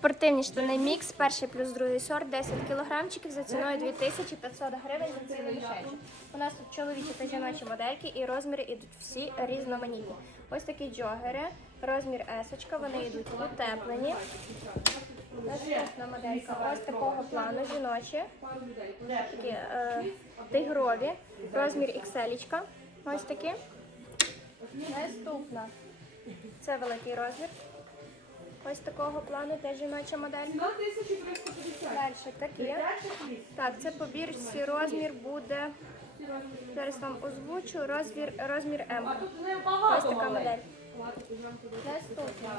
Спортивні штани мікс, перший плюс другий сорт, 10 кілограмчиків за ціною 2500 гривень за цілий мішечок. У нас тут чоловічі та жіночі модельки і розміри йдуть всі різноманітні. Ось такі джогери, розмір есочка, вони йдуть утеплені. Наступна моделька ось такого плану жіночі, такі е, тигрові, розмір XL. Ось такі. Наступна. Це великий розмір. Ось такого плану теж жіноча модель. 1350. Далі такі. Так, це по біржці розмір буде. Зараз вам озвучу розмір, розмір М. Ось така модель. Наступна.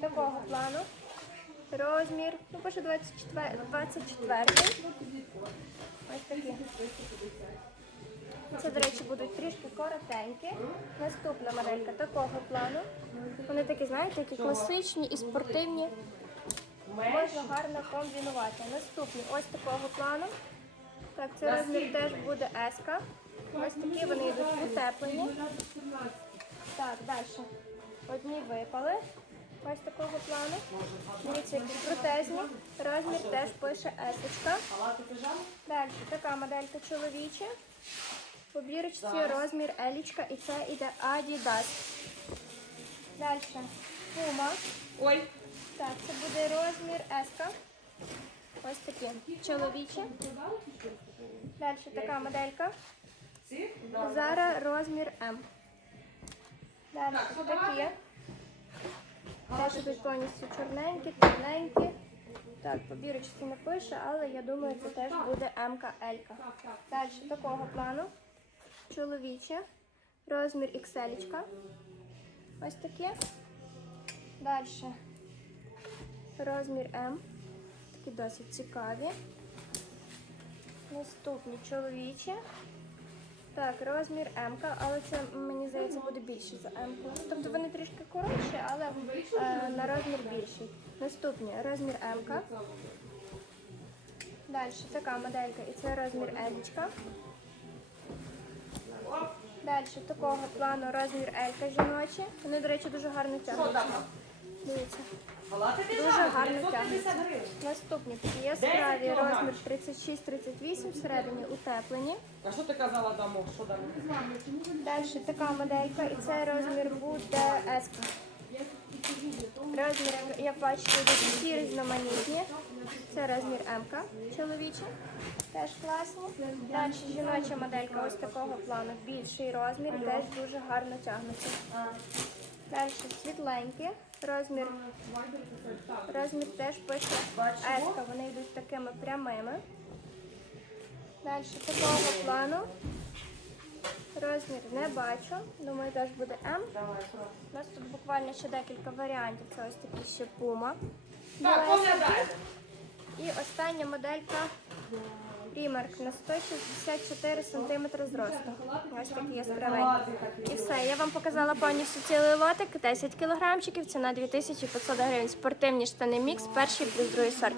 Такого плану. Розмір, ну пише 24, 24. Ось такі. Це, до речі, будуть трішки коротенькі. Наступна моделька такого плану. Вони такі, знаєте, такі класичні і спортивні. Можна гарно комбінувати. Наступні ось такого плану. Так, це розмір теж буде S. Ось такі вони йдуть утеплені. Так, далі. Одні випали. Плану. Дивіться, які протезні. Розмір теж пише пижами. Далі така моделька чоловіча. По бірочці розмір елічка і це іде Adidas. Далі. Puma. Ой, Так, це буде розмір S. Ось такі чоловічі. Далі така моделька. Зара розмір М. Далі такі. Тут повністю чорненькі, темненькі. Так, по бірочці не пише, але я думаю, це теж буде М-ка, Л-ка. Далі такого плану. Чоловіче. Розмір XL. Ось таке. Далі. Розмір М. Такі досить цікаві. Наступні чоловічі. Так, розмір М, але це мені здається буде більше за М. Тобто вони трішки коротші, але е, на розмір більший. Наступні розмір М. Далі така моделька і це розмір L. Далі такого плану розмір L жіночі. Вони, до речі, дуже гарно Що тягнуться. Дивіться. Дуже гарно тягнеться. Наступні такі яскраві кілограм. розмір 36-38, всередині утеплені. А що ти казала дамо? Що дамо? Далі така моделька, і цей розмір буде S. Розмір, як бачите, всі різноманітні. Це розмір М чоловічий, теж класні. Далі жіноча моделька ось такого плану, більший розмір, теж дуже гарно тягнуться. Далі світленькі, розмір, розмір теж пише S, вони йдуть такими прямими. Далі такого плану. Розмір не бачу. Думаю, теж буде М. У нас тут буквально ще декілька варіантів. Це ось такі ще пума. Так. І остання моделька Primark на 164 см зросту. Ось такий яскравий. І все, я вам показала повністю цілий лотик, 10 кілограмчиків, ціна 2500 гривень. Спортивні штани мікс, перший плюс другий сорт.